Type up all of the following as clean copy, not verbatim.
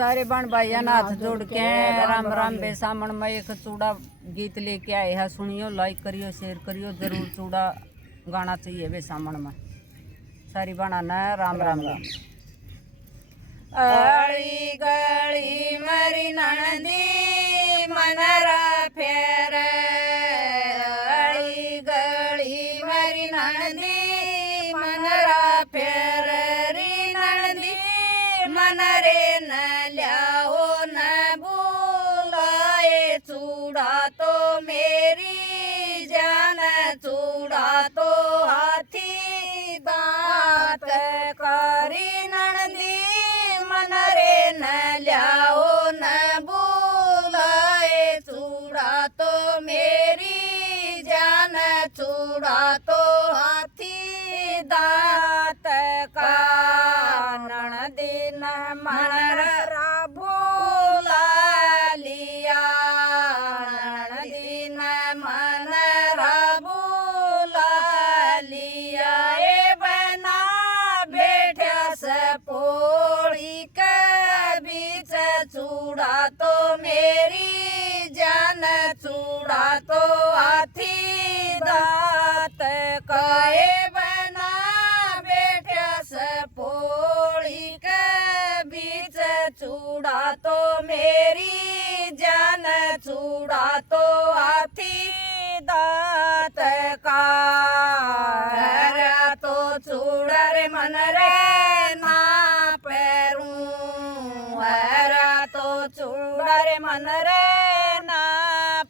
सारे बन भाइया ना हाथ जोड़ के राम राम बेसामण में एक चूड़ा गीत लेके आए हैं। सुनियो, लाइक करियो, शेयर करियो जरूर। चूड़ा गाना चाहिए बेसामण में। सारी बनाना राम राम राम। अड़ी गली मरी नंदी मनरा फेर, अड़ी गली मरी नंदी मनरा फेर री नंदी मन रे न ल्याओ न बुलाए। चूड़ा तो मेरी जान, चूड़ा तो हाथी दांत करी नंदी मन रे न ल्याओ न बुलाए। चूड़ा तो मेरी जान, चूड़ा तो हाथी दांत का ननदी न मन रा भूला लिया, ननदी न मन रा भूला लिया। ए बना बैठा सपोड़ी के बीच, चूड़ा तो मेरी जान, चूड़ा तो हाथी दांत का। ए बना बैठा सपोड़ी के बीच, चूड़ा तो मेरी जान, चूड़ा तो हाथी दांत का। हरा तो चूड़ा रे मन रे ना पैरूं, हरा तो चूड़ा रे मन रे ना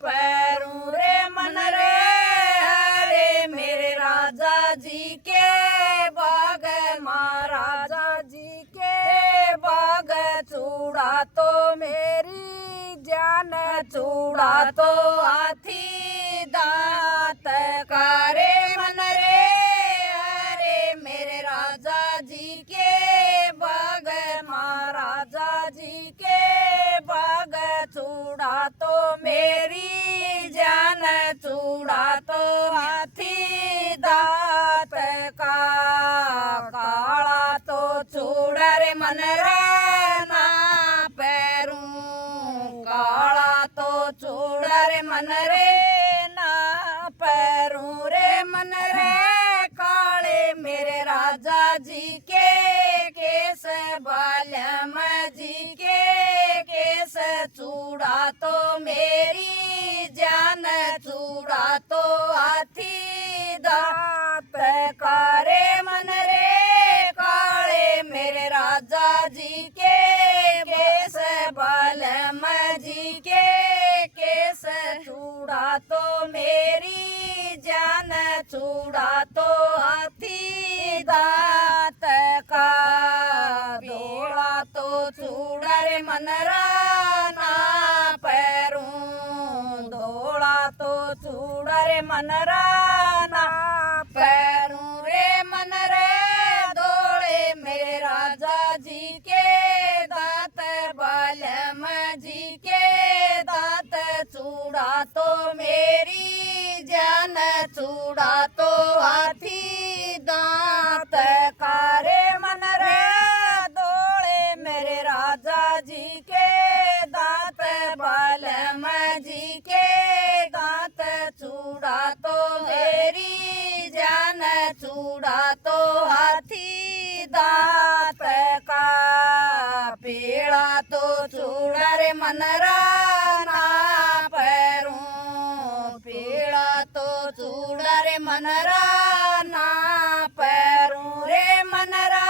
पैरूं रे मन रे। हरे मेरे राजा जी के बाग, महाराजा जी के बाग, चूड़ा तो मेरी जान, चूड़ा तो हाथी दांत का रे मन रे। अरे मेरे राजा जी के बाग, महाराजा जी के बाग, चूड़ा तो मेरी जान, चूड़ा तो हाथी दांत का। काला तो चूड़ा रे मन रे ना पैरूं, काला तो चूड़ा रे मन रे ना पैरूं रे मन रे। काले मेरे राजा जी के केस, बालम जी के केस, चूड़ा तो मेरी जान, चूड़ा तो हाथी दांत का रे मन रे। काले मेरे राजा जी के केस, बालम जी के केस, चूड़ा तो मेरी जान, चूड़ा तो हाथी दांत का। धोला तो चूड़ा रे मन रा ना पैरूं, धोला तो चूड़ा रे मन रा ना पैरूं रे मन रे। धोले मेरे राजा जी के दांत, बालम जी के दांत, चूड़ा तो मेरी जान, चूड़ा तो हाथी दांत का रे मन रे। धोले मेरे राजा जी के दांत, बालम जी के दांत, चूड़ा तो मेरी जान, चूड़ा तो हाथी दांत का। पीड़ा तो चूड़ा रे मन रा ना पैरूं, पीड़ा तो चूड़ा रे मन रा ना पैरूं रे मन रा।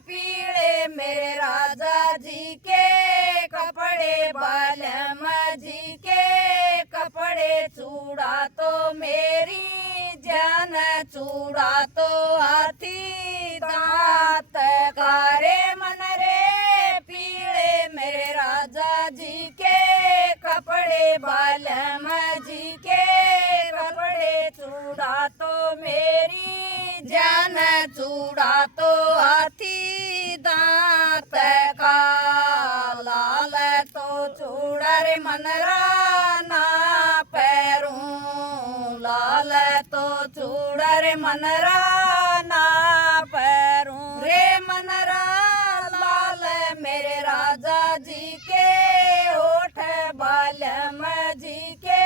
पीड़े मेरे राजा जी के कपड़े, बालम जी के कपड़े, चूड़ा तो मेरी जान, चूड़ा तो हाथी दांत का रे मन रे। पीड़े मेरे राजा जी के कपड़े, बालम जी के कपड़े, चूड़ा तो मेरी जान, चूड़ा तो हाथी दांत का। लाल तो चूड़ा रे मन रा ना पैरूं, लाल तो चूड़ा रे मन रा ना पैरूं रे मन रा। लाल मेरे राजा जी जी के होठ बालम जी के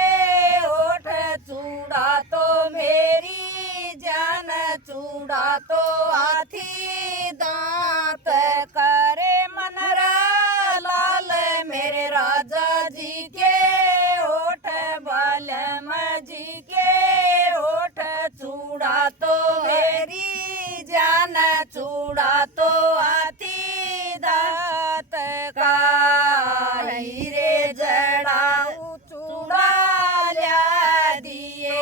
होठ चूड़ा तो मेरी जान चूड़ा तो हाथी दांत करे मनरा लाल मेरे राजा जी के होठ बालम जी के होठ चूड़ा तो मेरी जान चूड़ा तो हाथी दांत का हीरे जड़ाऊ चूड़ा ल्या दिए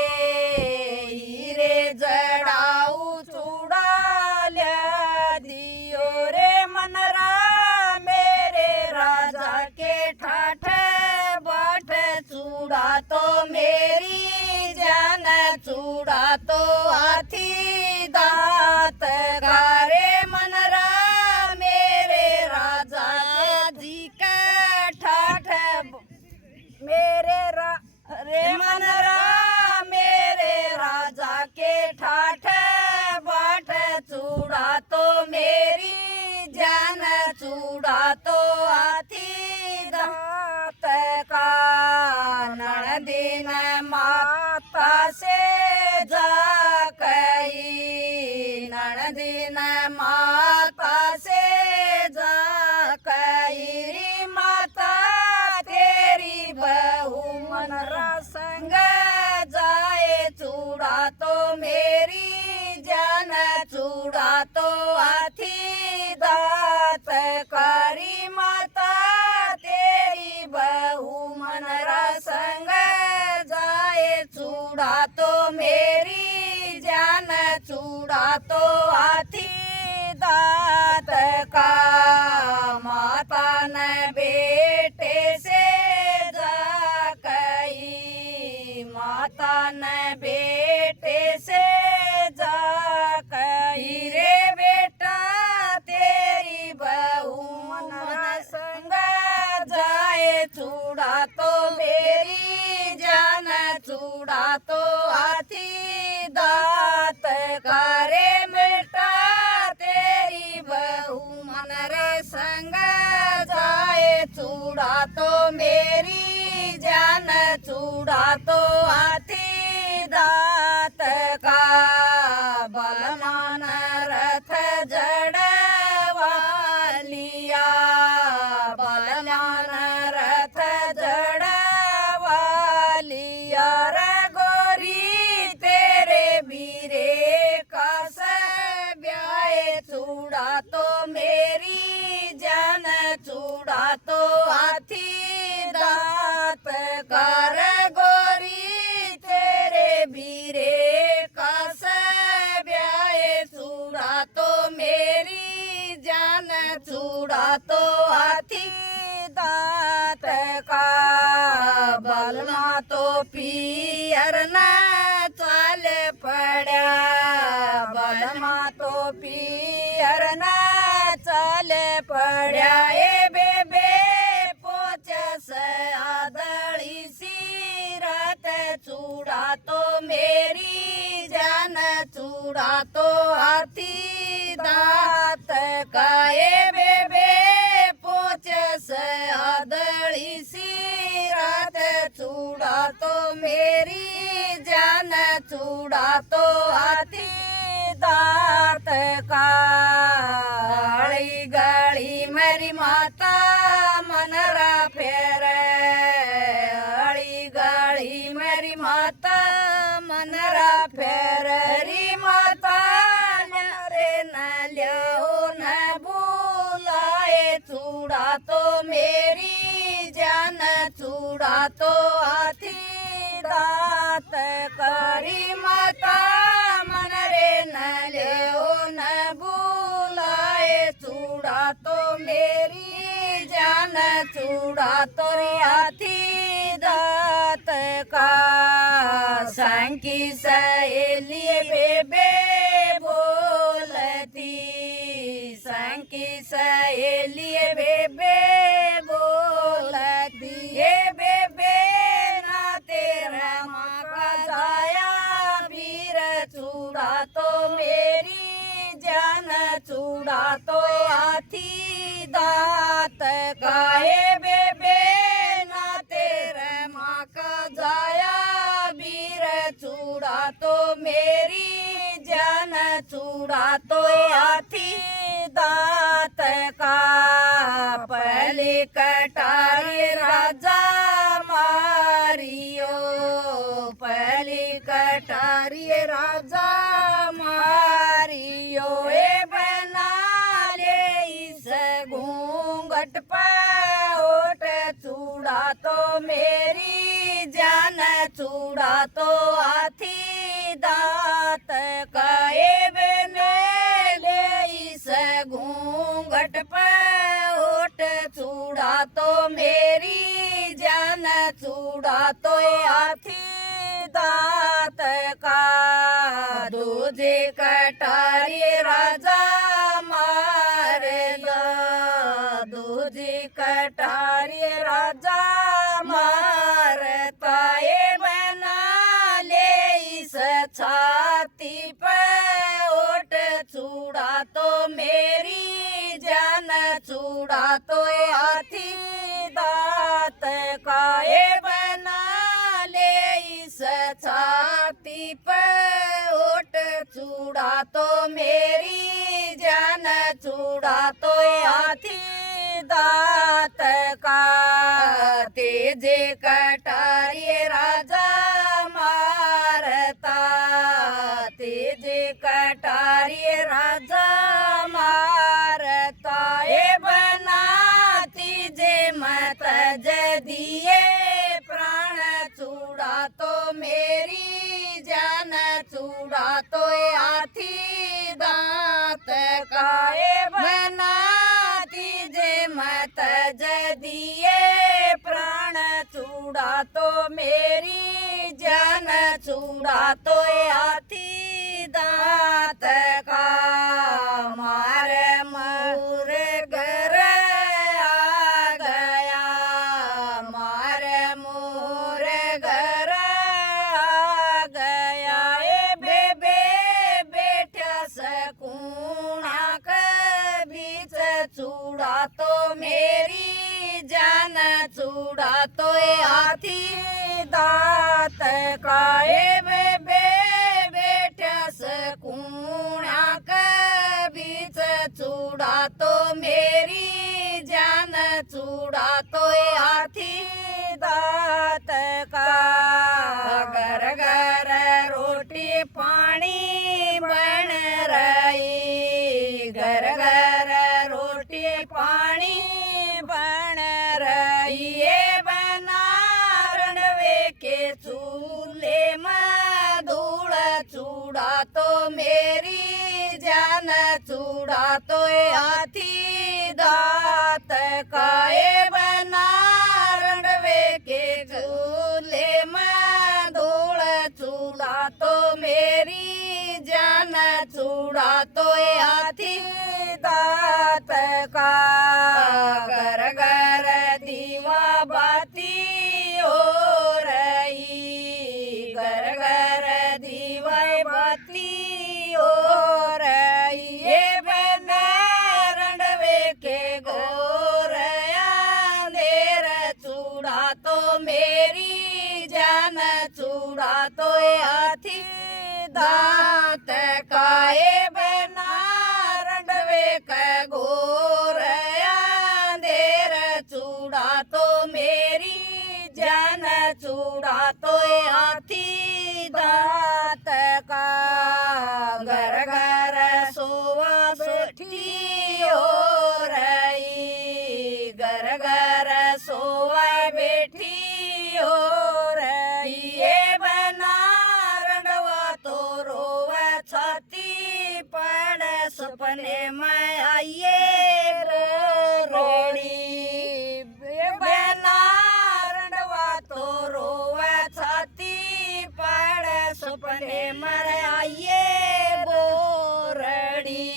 हीरे जड़ाऊ चूड़ा ल्या दियो रे मनरा मेरे राजा के ठाठ बाट चूड़ा तो मेरी जान चूड़ा तो हाथी दांत का रे मनरा मेरे राजा जी का ठाठ मेरे रे मनरा मेरे राजा के ठाठ बाट चूड़ा तो मेरी जान चूड़ा तो हाथी दांत का नड़दीन माता से जा कही नड़दीन माता से जा कही माता तेरी बहू मनरा संग जाए चूड़ा तो मेरी जान चूड़ा तो हाथी दांत करी माता तेरी बहू मनरा संग जाए चूड़ा तो मेरी जान चूड़ा तो हाथी दांत का माता न बेटे से जा कही माता न बेटे से जा कही रे बेटा तेरी बहू मनरा संग जाए चूड़ा तो मेरी जान चूड़ा तो हाथी दांत का रे बेटा तेरी बहू मनरा संग जाए चूड़ा तो मेरी जान चूड़ा तो हाथी दांत का बलमान रथ जड़वा लिया बलमान रथ जड़वा लिया रे गोरी तेरे बीरे का ब्याए चूड़ा तो मेरी जान चूड़ा तो हाथी दांत कर गोरी तेरे बीरे का ब्याए चूड़ा तो मेरी जान चूड़ा तो हाथी दांत का बलमा तो पियर न चाल पड़ा बलमा तो पियर न चाल पड़ा ए बेबे पोच से आदड़ी सी रात चूड़ा तो मेरी जान चूड़ा तो हाथी दांत का ए बेबे पोच से आदड़ी सी रात चूड़ा तो मेरी जान चूड़ा तो हाथी दांत का गाड़ी मेरी माता मनरा फेर गाड़ी मेरी माता मनरा फेर री माता रे न लियो न बुलाए चूड़ा तो मेरी जान चूड़ा तो हाथी दांत करी माता मन रे न लियो न बुलाए चूड़ा तो मेरी जान चूड़ा तो हाथी दांत का संकी सहेली बेबे बोलती संकी सहेली बेबे बोलती ये बेबे ना तेरा माँ का जाया वीर चूड़ा तो मेरी जान चूड़ा तो हाथी दांत का चूड़ा तो हाथी दांत का पहले कटारी राजा मारियो पहले कटारी राजा मारियो ए बना ले इस घूंघट पे ओट चूड़ा तो मेरी जान चूड़ा तो हाथी दांत का ए बना ले इस घूंघट पे ओट चूड़ा तो मेरी जान चूड़ा तो हाथी दांत का दूजे कटारी राजा मारेगा दूजे कटारी राजा मारता ये बना ले इस छाती पे ओट चूड़ा तो मेरी जान चूड़ा तो हाथी दांत का ये बना ले इस छाती पे ओट चूड़ा तो मेरी जान चूड़ा तो हाथी दांत का तेजे कटारी राजा मारता तेजे कटारी राजा मारता ए बना तीजे मत दिए प्राण चूड़ा तो मेरी जान चूड़ा तो हाथी दांत का ए बना तीजे मत दिए प्राण चूड़ा तो मेरी जान चूड़ा तो हाथी दांत का मारे मोर घर आ गया मारे मोर घर आ गया ए बेबे बैठा सकूणा के बीच चूड़ा तो मेरी जान चूड़ा तो हाथी दांत का ए बेबे बैठा सकूणा के बीच चूड़ा तो मेरी जान चूड़ा तो हाथी दांत का घर घर रोटी पानी बन रही घर घर रोटी पानी बन रही है बना रणवे के चूल्हे में धूल चूड़ा तो मेरी जान चूड़ा तो हाथी दांत का ए बना रणवे के चूल्हे में धूल चूड़ा तो मेरी जान चूड़ा तो हाथी दांत का घर घर दीवा बाती हो रही घर घर दीवा बाती हो रही ये बना रणवे के गोर अंधेर चूड़ा तो मेरी जान चूड़ा तो हाथी दांत का ए बना रणवे का गोर अंधेर चूड़ा तो मेरी जान चूड़ा तो हाथी दांत का घर घर सोवा बैठी हो रही घर घर सोवा बैठी हो रही ये बना रंडवा तो रोवा छाती पड़ सपने में आइए रोड़ी बना रंडवा तो रोवा छाती पड़ सपने में आइए बोरड़ी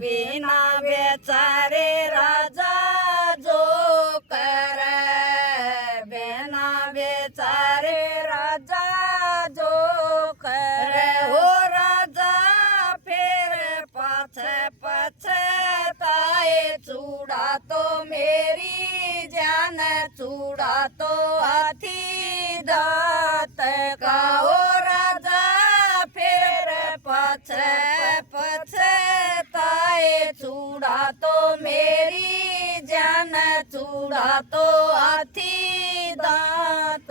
बिना बेचारे राजा जो कर बिना बेचारे राजा जो कर हो राजा फिर पाछे पछताए चूड़ा तो मेरी जान चूड़ा तो हाथी दांत का हो राजा फिर पाछे चूड़ा तो हाथी दांत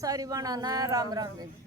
सारी बाणा ना राम राम।